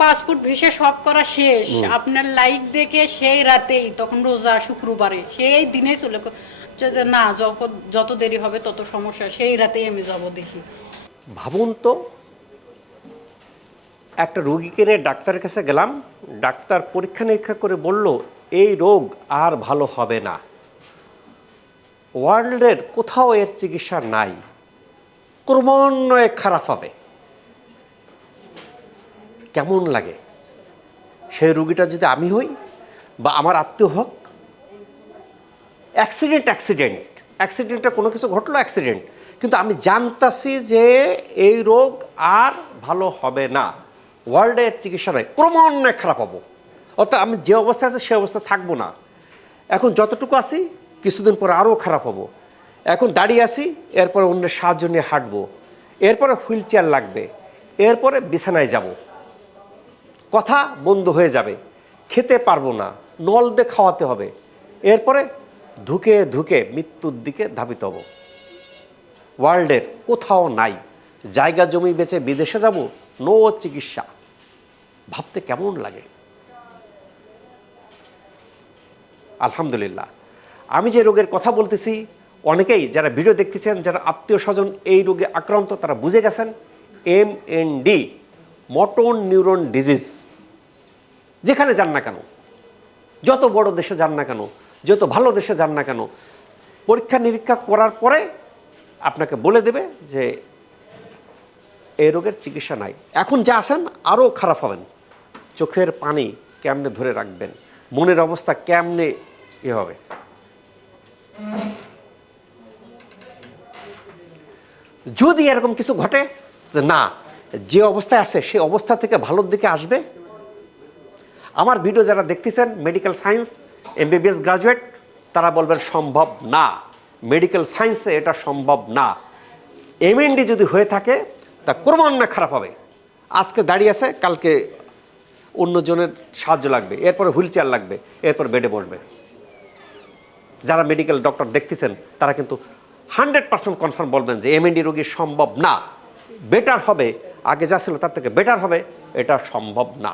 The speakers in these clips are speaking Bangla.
পাসপোর্ট ভিসা সব করা শেষ। আপনার লাইক দেখে সেই রাতেই তখন রোজা শুক্রবারে সেই দিনে চলে যে না যত দেরি হবে তত সমস্যা সেই রাতেই আমি যাব দেখি। ভাবুন তো একটা রুগীকে নিয়ে ডাক্তারের কাছে গেলাম ডাক্তার পরীক্ষা নিরীক্ষা করে বলল এই রোগ আর ভালো হবে না। ওয়ার্ল্ডের কোথাও এর চিকিৎসা নাই। ক্রমান্বয়ে খারাপ হবে। কেমন লাগে? সেই রুগীটা যদি আমি হই বা আমার আত্মীয় হোক অ্যাক্সিডেন্ট অ্যাক্সিডেন্ট অ্যাক্সিডেন্টটা কোনো কিছু ঘটলো অ্যাক্সিডেন্ট কিন্তু আমি জানতাছি যে এই রোগ আর ভালো হবে না। ওয়ার্ল্ডের চিকিৎসা নয় ক্রমান্বয়ে খারাপ হব। অর্থাৎ আমি যে অবস্থায় আছে, সে অবস্থা থাকব না। এখন যতটুকু আছি, কিছুদিন পরে আরও খারাপ হব। এখন দাঁড়িয়ে আছি, এরপরে অন্যের সাহায্য নিয়ে হাঁটবো। এরপরে হুইল চেয়ার লাগবে। এরপরে বিছানায় যাব। কথা বন্ধ হয়ে যাবে। খেতে পারব না নল দিয়ে খাওয়াতে হবে। এরপরে ধুকে ধুকে মৃত্যুর দিকে ধাবিত হব। ওয়ার্ল্ডের কোথাও নাই। জায়গা জমি বেচে বিদেশে যাব, নো চিকিৎসা। ভাবতে কেমন লাগে? আলহামদুলিল্লাহ। আমি যে রোগের কথা বলতেছি, অনেকেই যারা ভিডিও দেখতেছেন, যারা আত্মীয় স্বজন এই রোগে আক্রান্ত, তারা বুঝে গেছেন, M N D motor neuron disease যেখানে যান না কেন, যত বড় দেশে যান না কেন, যত ভালো দেশে যান না কেন, পরীক্ষা নিরীক্ষা করার পরে আপনাকে বলে দেবে যে এই রোগের চিকিৎসা নাই। এখন যা আছেন আরও খারাপ হবেন। চোখের পানি কেমনে ধরে রাখবেন? মনের অবস্থা কেমনে এ হবে? যদি এরকম কিছু ঘটে যে না যে অবস্থায় আছে, সে অবস্থা থেকে ভালোর দিকে আসবে। আমার ভিডিও যারা দেখতেছেন মেডিকেল সায়েন্স এমবিবিএস গ্রাজুয়েট তারা বলবেন সম্ভব না। মেডিকেল সায়েন্সে এটা সম্ভব না। এমএনডি যদি হয়ে থাকে, তা ক্রমান্বয়ে খারাপ হবে। আজকে দাঁড়িয়ে আছে, কালকে অন্যজনের সাহায্য লাগবে, এরপরে হুইল চেয়ার লাগবে, এরপর বেডে বসবে। যারা মেডিকেল ডক্টর দেখতেছেন, তারা কিন্তু হান্ড্রেড পার্সেন্ট কনফার্ম বলবেন যে এমএনডি রোগী সম্ভব না। বেটার হবে আগে যা ছিল তার থেকে বেটার হবে, এটা সম্ভব না।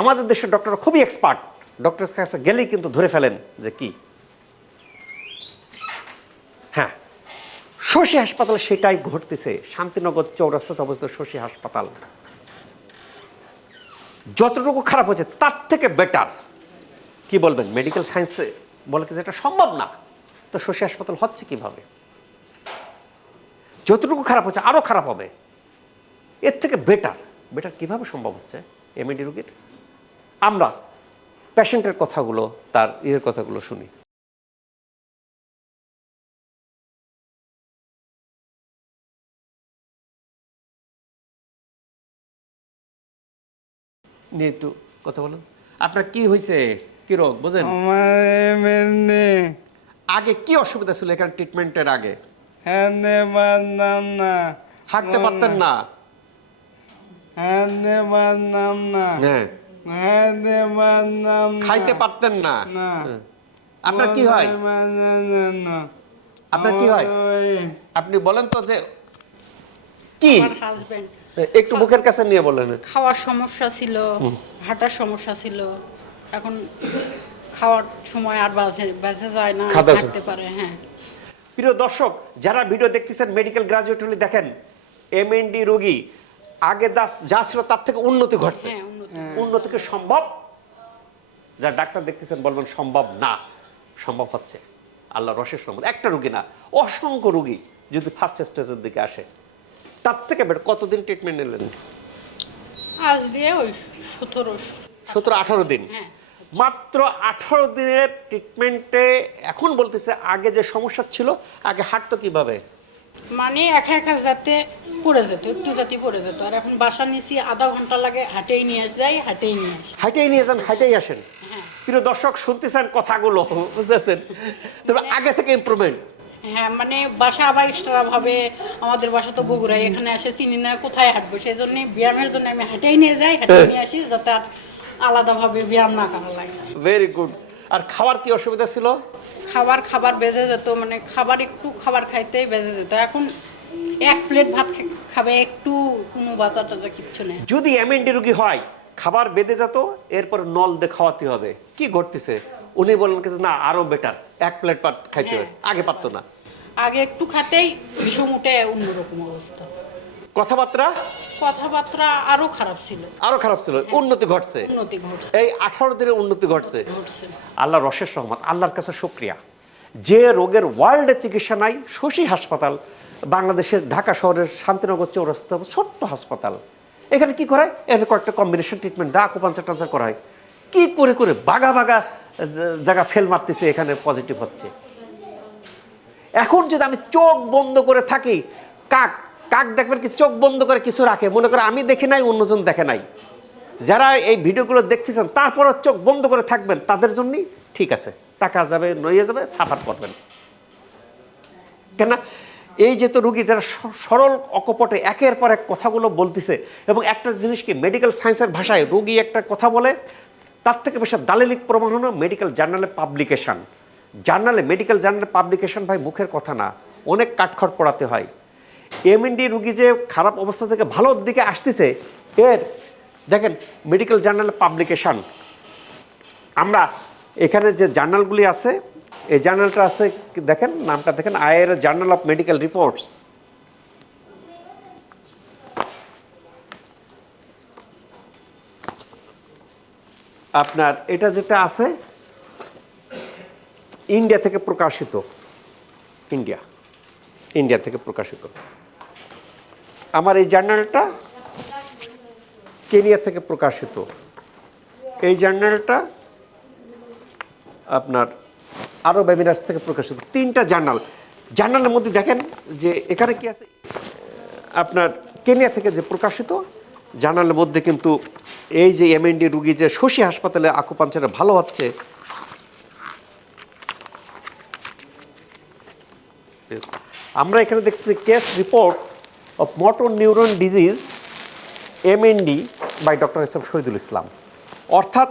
আমাদের দেশের ডক্টর খুবই এক্সপার্ট ডক্টরের কাছে গেলেই কিন্তু ধরে ফেলেন যে কি? হ্যাঁ শশী হাসপাতালে সেটাই ঘটতেছে। শান্তিনগর চৌরাস্তাতে অবস্থিত শশী হাসপাতাল। যতটুকু খারাপ হয়েছে, তার থেকে বেটার কি বলবেন? মেডিকেল সায়েন্সে বলে যে এটা সম্ভব না? তো শশী হাসপাতাল হচ্ছে কীভাবে? যতটুকু খারাপ হচ্ছে আরও খারাপ হবে। এর থেকে বেটার বেটার কীভাবে সম্ভব হচ্ছে? এমএডি রোগীর? আমরা পেশেন্টের কথাগুলো তার ইয়ের কথাগুলো শুনি। নিয়ে একটু কথা বলুন। আপনার কি হয়েছে? কি রোগ? বুঝেন। আগে কি অসুবিধা ছিল এখানে ট্রিটমেন্টের আগে? না হাঁটতে পারতেন না। হ্যাঁ। না খাইতে পারতেন না। না। আপনার কি হয়। আপনার কি হয়? আপনি বলেন তো যে কি? একটু বুকের কাছে নিয়ে বলেন। খাওয়ার সমস্যা ছিল হাঁটার সমস্যা ছিল। এখন খাওয়ার সময় আর বাজে বাজে যায় না থাকতে পারে হ্যাঁ। প্রিয় দর্শক যারা ভিডিও দেখতেছেন মেডিকেল গ্রাজুয়েট হলে দেখেন এমএনডি রোগী আগে যা ছিল তার থেকে উন্নতি ঘটছে। হ্যাঁ উন্নতি উন্নতি কি সম্ভব? যারা ডাক্তার দেখতেছেন বলবেন সম্ভব না সম্ভব হচ্ছে। আল্লাহ রসের সম্ভব একটা রুগী না অসংখ্য রুগী যদি ফার্স্ট স্টেজের দিকে আসে তার থেকে বেটার কতদিন ট্রিটমেন্ট নিলেন? আজ দিয়ে ওই সতেরো সতেরো আঠারো দিন। হ্যাঁ। মাত্র আঠারো দিনের ট্রিটমেন্টে এখন বলতেছে আগে যে সমস্যা ছিল আগে হাঁটতো কীভাবে? মানে একা একা যাতে পড়ে যেত একটু জাতি পড়ে যেত। আর এখন বাসা নিচে আধা ঘণ্টা লাগে হাটেই নিয়ে যাই হাটেই নিয়ে আসি। হাইটেই নিয়ে যান হাইটেই আসেন। হ্যাঁ। প্রিয় দর্শক শুনতেছেন কথাগুলো বুঝতে পারছেন তবে আগে থেকে ইমপ্রুভমেন্ট হ্যাঁ মানে বাসা আবার এক্সট্রা ভাবে আমাদের বাসা তো বগুড়ায় এখানে এসে চিনি না কোথায় হাঁটবো সেই জন্য ব্যায়ামের জন্য আমি হাটেই নিয়ে যাই হাটেই নিয়ে আসি যাতে আর আলাদাভাবে ব্যায়াম না করা লাগে। ভেরি গুড আর খাওয়ার কি অসুবিধা ছিল? খাবার খাবার বেজে যেত মানে খাবার একটু খাবার খাইতেই বেজে যেত। এখন এক প্লেট ভাত খাবে একটু কোনো বাজার টাজা কিচ্ছু নেই। যদি এমএনডি রোগী হয় খাবার বেঁধে যেত এরপর নল দিয়ে খাওয়াতে হবে। কি ঘটতেছে? উনি বললেন না আরও বেটার এক প্লেট পাট খাইতে হবে। হ্যাঁ। আগে পারতো না। আগে একটু খাতেই বিষম উঠে অন্যরকম অবস্থা। কথাবার্তা? কথাবার্তা আরও খারাপ ছিল। আরও খারাপ ছিল। উন্নতি ঘটছে। উন্নতি ঘটছে। এই আঠারো দিনের উন্নতি ঘটছে। আল্লাহ রশের রহমত আল্লাহর কাছে শুক্রিয়া। যে রোগের ওয়ার্ল্ডে চিকিৎসা নাই শশী হাসপাতাল বাংলাদেশের ঢাকা শহরের শান্তিনগর চৌরাস্তা ছোট্ট হাসপাতাল। এখানে কি করা হয় এখানে কয়েকটা কম্বিনেশন ট্রিটমেন্ট দা আকুপাঞ্চার টাঞ্চার করা হয় কি করে করে বাগা বাগা জায়গা ফেল মারতেছে এখানে পজিটিভ হচ্ছে। এখন যদি আমি চোখ বন্ধ করে থাকি কাক কাক দেখবেন কি চোখ বন্ধ করে কিছু রাখে। মনে করে আমি দেখি নাই, অন্যজন দেখে নাই। যারা এই ভিডিওগুলো দেখতেছেন, তারপরও চোখ বন্ধ করে থাকবেন, তাদের জন্যই ঠিক আছে। টাকা যাবে নইয়ে যাবে, সাফার করবেন। কেন এই যে তো রুগী যারা সরল অকপটে একের পর এক কথাগুলো বলতেছে, এবং একটা জিনিস কি মেডিকেল সায়েন্সের ভাষায় রুগী একটা কথা বলে, তার থেকে বেশি দালিলিক প্রমাণ হলো মেডিকেল জার্নালে পাবলিকেশান জার্নালে মেডিকেল জার্নালে পাবলিকেশান ভাই মুখের কথা না, অনেক কাঠখড় পড়াতে হয়। এমএনডি রুগী যে খারাপ অবস্থা থেকে ভালোর দিকে আসতেছে, এর দেখেন মেডিকেল জার্নালে পাবলিকেশন আমরা এখানে যে জার্নালগুলি আছে, এই জার্নালটা আছে, দেখেন নামটা দেখেন আয়ের জার্নাল অফ মেডিকেল রিপোর্টস আপনার এটা যেটা আছে, ইন্ডিয়া থেকে প্রকাশিত। ইন্ডিয়া। ইন্ডিয়া থেকে প্রকাশিত। আমার এই জার্নালটা কেনিয়া থেকে প্রকাশিত। এই জার্নালটা আপনার আরও ওয়েবিনার্স থেকে প্রকাশিত। তিনটা জার্নাল। জার্নালের মধ্যে দেখেন যে এখানে কি আছে? আপনার কেনিয়া থেকে যে প্রকাশিত, জার্নালের মধ্যে কিন্তু এই যে এমএনডি রুগী যে শশী হাসপাতালে আকুপাঞ্চারে ভালো হচ্ছে। আমরা এখানে দেখছি case report motor neuron disease MND by doctor S M Shahidul Islam অর্থাৎ,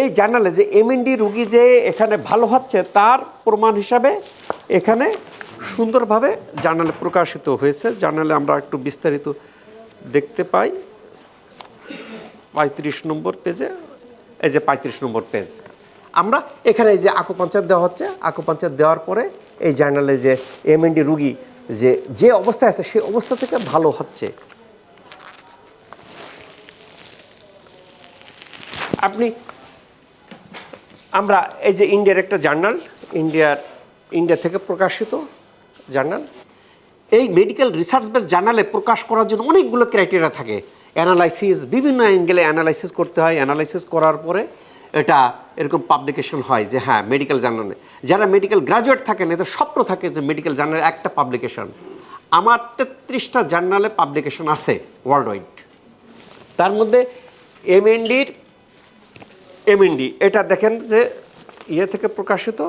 এই জার্নালে যে এমএনডি রুগী যে এখানে ভালো হচ্ছে, তার প্রমাণ হিসাবে এখানে সুন্দরভাবে জার্নালে প্রকাশিত হয়েছে। জার্নালে আমরা একটু বিস্তারিত দেখতে পাই। পঁয়ত্রিশ নম্বর পেজে, এই যে পঁয়ত্রিশ নম্বর পেজ। আমরা এখানে যে আকুপাঞ্চার দেওয়া হচ্ছে, আকুপাঞ্চার দেওয়ার পরে এই জার্নালে যে এমএনডি রুগী যে যে অবস্থায় আছে সেই অবস্থা থেকে ভালো হচ্ছে। আপনি, আমরা এই যে ইন্ডিয়ার একটা জার্নাল, ইন্ডিয়ার, ইন্ডিয়া থেকে প্রকাশিত জার্নাল, এই মেডিকেল রিসার্চ বেস জার্নালে প্রকাশ করার জন্য অনেকগুলো ক্রাইটেরিয়া থাকে। অ্যানালাইসিস, বিভিন্ন অ্যাঙ্গেলে অ্যানালাইসিস করতে হয়। অ্যানালাইসিস করার পরে এটা এরকম পাবলিকেশন হয় যে হ্যাঁ মেডিকেল জার্নালে যারা মেডিকেল গ্রাজুয়েট থাকেন, এদের স্বপ্ন থাকে যে মেডিকেল জার্নালে একটা পাবলিকেশন আমার তেত্রিশটা জার্নালে পাবলিকেশন আছে ওয়ার্ল্ড ওয়াইড তার মধ্যে এমএনডির এমএনডি এটা দেখেন যে ইয়ে থেকে প্রকাশিত,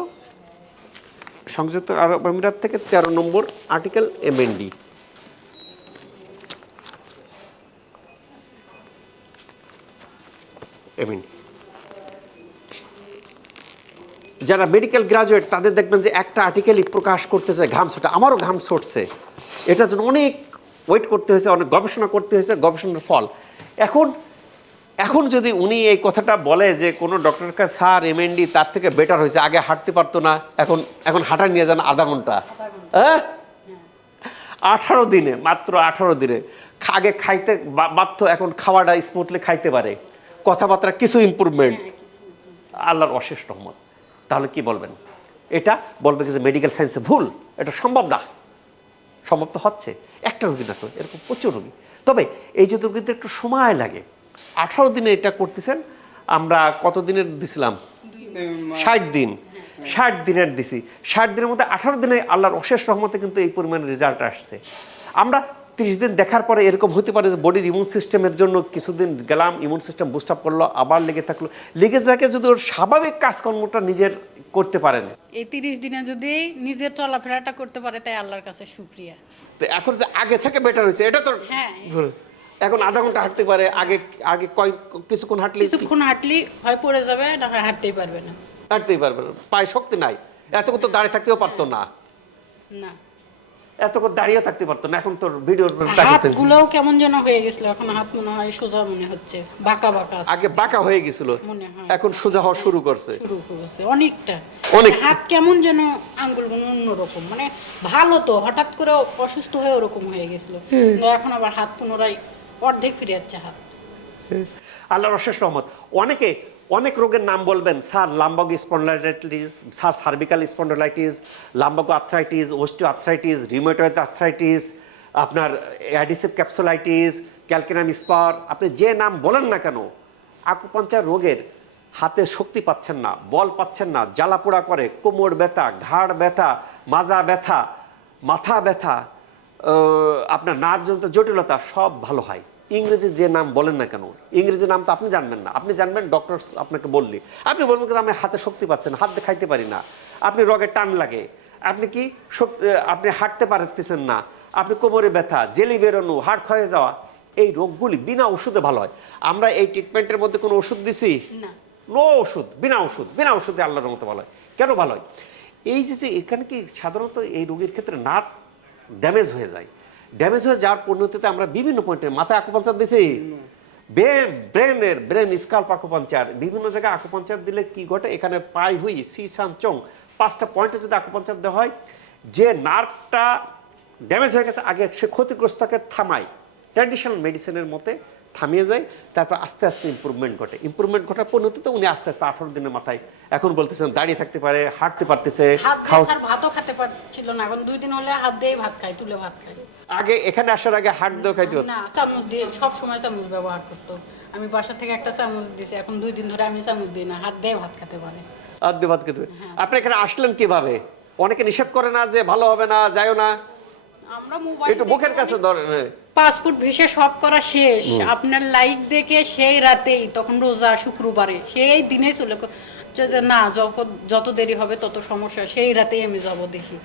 সংযুক্ত আরব আমিরাত থেকে তেরো নম্বর আর্টিকেল এমএনডি এমএনডি যারা মেডিকেল গ্রাজুয়েট তাদের দেখবেন যে একটা আর্টিকেলই প্রকাশ করতেছে ঘাম ছোটা। আমারও ঘাম ছুটছে। এটার জন্য অনেক ওয়েট করতে হয়েছে অনেক গবেষণা করতে হয়েছে গবেষণার ফল। এখন এখন যদি উনি এই কথাটা বলে যে কোনো ডক্টরের কাছে স্যার এমএনডি তার থেকে বেটার হয়েছে আগে হাঁটতে পারতো না এখন এখন হাঁটা নিয়ে যান আধা ঘণ্টা। হ্যাঁ? আঠারো দিনে মাত্র আঠারো দিনে। আগে খাইতে বাধ্য এখন খাওয়াটা স্মুথলি খাইতে পারে। কথাবার্তা কিছু ইম্প্রুভমেন্ট আল্লাহর অশেষ রহমত। তাহলে কি বলবেন? এটা বলবে যে মেডিকেল সায়েন্সে ভুল? এটা সম্ভব না। সম্ভব তো হচ্ছে। একটা রোগী না তো, এরকম প্রচুর রোগী। তবে এই যে রোগীদের একটু সময় লাগে, আঠারো দিনে এটা করতেছেন, আমরা কত দিনের দিছিলাম? ষাট দিন। ষাট দিনের দিছি। ষাট দিনের মধ্যে আঠারো দিনে আল্লাহর অশেষ রহমতে কিন্তু এই পরিমাণে রেজাল্ট আসছে। আমরা তিরিশ দিন দেখার পরে এরকম হতে পারে যে বডির ইমিউন সিস্টেমের জন্য কিছুদিন গেলাম ইমিউন সিস্টেম বুস্ট আপ করল আবার লেগে থাকল। লেগে থাকে যদি ওর স্বাভাবিক কাজকর্মটা নিজের করতে পারেন। এই তিরিশ দিনে যদি নিজের চলাফেরাটা করতে পারে তাই আল্লাহর কাছে শুক্রিয়া। তো এখন যে আগে থেকে বেটার হয়েছে এটা তো হ্যাঁ। এখন আধা ঘণ্টা হাঁটতে পারে আগে আগে কয় কিছুক্ষণ হাঁটলে কিছুক্ষণ হাঁটলি হয় পড়ে যাবে না হয় হাঁটতেই পারবে না। হাঁটতেই পারবে না পায়ে শক্তি নাই এত তো দাঁড়িয়ে থাকতেও পারতো না। না। এতক্ষণ দাঁড়িয়ে থাকতে পারতো না এখন তোর ভিডিও হাতগুলোও কেমন যেন হয়ে গেছিল এখন হাত মনে হয় সোজা মনে হচ্ছে বাঁকা বাঁকা আগে বাঁকা হয়ে গেছিল মনে হয়। এখন সোজা হওয়া শুরু করছে। শুরু করেছে অনেকটা। অনেক। হাত কেমন যেন আঙ্গুলগুলো অন্যরকম মানে ভালো তো হঠাৎ করে অসুস্থ হয়ে ওরকম হয়ে গেছিল। এখন আবার হাত পুনরায় অর্ধেক ফিরে যাচ্ছে হাত। আল্লাহর অশেষ রহমত। অনেকে অনেক রোগের নাম বলবেন। Sir lumbago spondylitis sir cervical spondylitis lumbago arthritis osteo arthritis rheumatoid arthritis আপনার অ্যাডিসিভ ক্যাপসুলাইটিস ক্যালকিনাম স্পার আপনি যে নাম বলেন না কেন আকুপাঞ্চার রোগের হাতে শক্তি পাচ্ছেন না, বল পাচ্ছেন না জ্বালাপোড়া করে, কোমর ব্যথা, ঘাড় ব্যথা, মাজা ব্যথা, মাথা ব্যথা আপনার নার্ভজনিত জটিলতা সব ভালো হয়। ইংরেজি যে নাম বলেন না কেন ইংরেজি নাম তো আপনি জানবেন না। আপনি জানবেন ডক্টর আপনাকে বললি। আপনি বলবেন কিন্তু আমি হাতে শক্তি পাচ্ছেন হাত খাইতে পারি না। আপনি রগে টান লাগে। আপনি কি শক্তি আপনি হাঁটতে পারতেছেন না। আপনি কোমরে ব্যথা জেলি বেরোনো হাড় ক্ষয়ে যাওয়া এই রোগগুলি বিনা ওষুধে ভালো হয়। আমরা এই ট্রিটমেন্টের মধ্যে কোনো ওষুধ দিছি? না। নো ওষুধ বিনা ওষুধ। বিনা ওষুধে আল্লাহর মতো ভালো হয়। কেন ভালো হয়? এই যে যে এখানে কি সাধারণত এই রোগীর ক্ষেত্রে নার্ভ ড্যামেজ হয়ে যায়। ড্যামেজ হয়ে যাওয়ার পরিণতিতে আমরা বিভিন্ন পয়েন্টে মাথায় আকুপাঞ্চার দিছি। ব্রেন ব্রেনের ব্রেন স্কাল্প আকুপাঞ্চার বিভিন্ন জায়গায় আকুপাঞ্চার দিলে কি ঘটে? এখানে পাই হুই, সি সান চং। পাঁচটা পয়েন্টে যদি আকুপাঞ্চার দেওয়া হয়, যে নার্ভটা ড্যামেজ হয়ে গেছে, আগে সে ক্ষতিগ্রস্তকে থামায়। ট্র্যাডিশনাল মেডিসিনের মতে থামিয়ে যায় তারপর আস্তে আস্তে ইম্প্রুভমেন্ট ঘটে। ইম্প্রুভমেন্ট ঘটার পরিণতিতে উনি আস্তে আস্তে আঠারো দিনের মাথায়। এখন বলতেছেন দাঁড়িয়ে থাকতে পারে হাঁটতে পারতেছে হাত দিয়ে ভাতও খেতে পারছিল না এখন দুই দিন হলে হাত দিয়ে ভাত খাই তুলে ভাত খাই আগে এখানে আসার আগে হাট দেওয়া খাইতে হতো? না চামচ দিয়ে সব সময় চামচ ব্যবহার করতো। আমি বাসা থেকে একটা চামচ দিছি এখন দুই দিন ধরে আমি চামচ দিই না হাত দিয়ে ভাত খেতে পারে। আদ্য ভাত খেতে হবে। আপনি এখানে আসলেন কীভাবে? অনেকে নিষেধ করে না যে ভালো হবে না যাইও না। একটু মুখের কাছে ধরেন হ্যাঁ। পাসপোর্ট ভিসা সব করা শেষ। আপনার লাইক দেখে সেই রাতেই তখন রোজা শুক্রবারে সেই দিনে চলে যে না যত দেরি হবে তত সমস্যা। সেই রাতেই আমি যাব দেখি।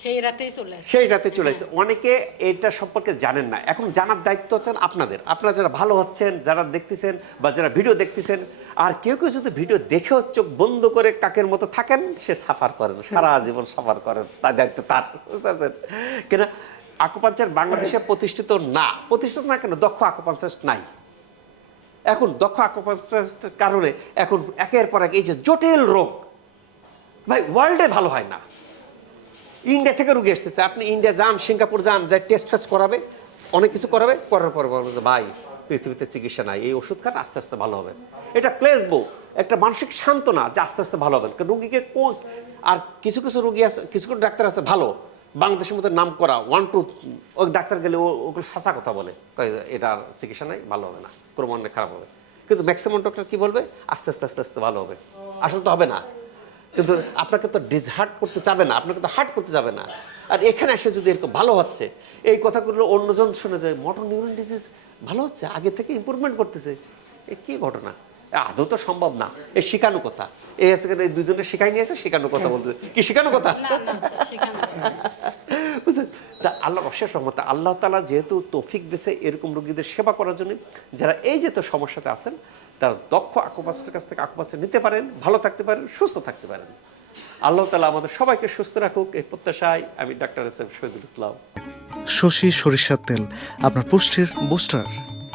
সেই রাতেই চলে সেই রাতে চলে এসেছে অনেকে এটা সম্পর্কে জানেন না। এখন জানার দায়িত্ব আছেন আপনাদের। আপনারা যারা ভালো হচ্ছেন যারা দেখতেছেন বা যারা ভিডিও দেখতেছেন আর কেউ কেউ যদি ভিডিও দেখেও চোখ বন্ধ করে কাকের মতো থাকেন, সে সাফার করেন, সারা জীবন সাফার করেন, তার দায়িত্ব তার কেন, আকুপাঞ্চার বাংলাদেশে প্রতিষ্ঠিত না প্রতিষ্ঠিত না কেন? দক্ষ আকুপাঞ্চার নাই। এখন দক্ষ আকুপাঞ্চারের কারণে এখন একের পর এক এই যে জটিল রোগ, ভাই ওয়ার্ল্ডে ভালো হয় না। ইন্ডিয়া থেকে রুগী আসতেছে। আপনি ইন্ডিয়া যান, সিঙ্গাপুর যান, যাই টেস্ট ফেস্ট করাবে, অনেক কিছু করাবে করার পর ভাই পৃথিবীতে চিকিৎসা নাই, এই ওষুধ খান, আস্তে আস্তে ভালো হবে। এটা প্লেসবো একটা মানসিক সান্ত্বনা যে আস্তে আস্তে ভালো হবে। কারণ রুগীকে আর কিছু কিছু রুগী আছে কিছু কিছু ডাক্তার আছে ভালো। বাংলাদেশের মধ্যে নাম করা ওয়ান টু ওই ডাক্তার গেলে ওগুলো সাঁচা কথা বলে। এটার চিকিৎসা নাই, ভালো হবে না, ক্রমান্বয়ে খারাপ হবে। কিন্তু ম্যাক্সিমাম ডক্টর কি বলবে? আস্তে আস্তে আস্তে আস্তে ভালো হবে। আসলে তো হবে না। কিন্তু আপনাকে তো ডিসহার্ট করতে যাবে না, আপনাকে তো হার্ট করতে যাবে না। আর এখানে এসে যদি এরকম ভালো হচ্ছে, এই কথাগুলো অন্যজন শুনে যায় মোটর নিউরন ডিজিজ ভালো হচ্ছে আগে থেকে ইম্প্রুভমেন্ট করতেছে। এ কি ঘটনা? আদৌ তো সম্ভব না। এই শিখানো কথা। এই আছে এই দুজনে শিখাই নিয়েছে শিখানো কথা বলতে কি শিখানো কথা? সেখানে? তা আল্লাহর অশেষ রহমত। আল্লাহ তালা যেহেতু তৌফিক দিয়েছে এরকম রোগীদের সেবা করার জন্য যারা এই যে তো সমস্যাতে আছেন তারা দক্ষ আকুপাসের কাছ থেকে আকুপাসে নিতে পারেন ভালো থাকতে পারেন সুস্থ থাকতে পারেন। আল্লাহ তালা আমাদের সবাইকে সুস্থ রাখুক, এই প্রত্যাশায় আমি doctor S M Shahidul Islam. Shashi সরিষার তেল, আপনার পুষ্টির বুস্টার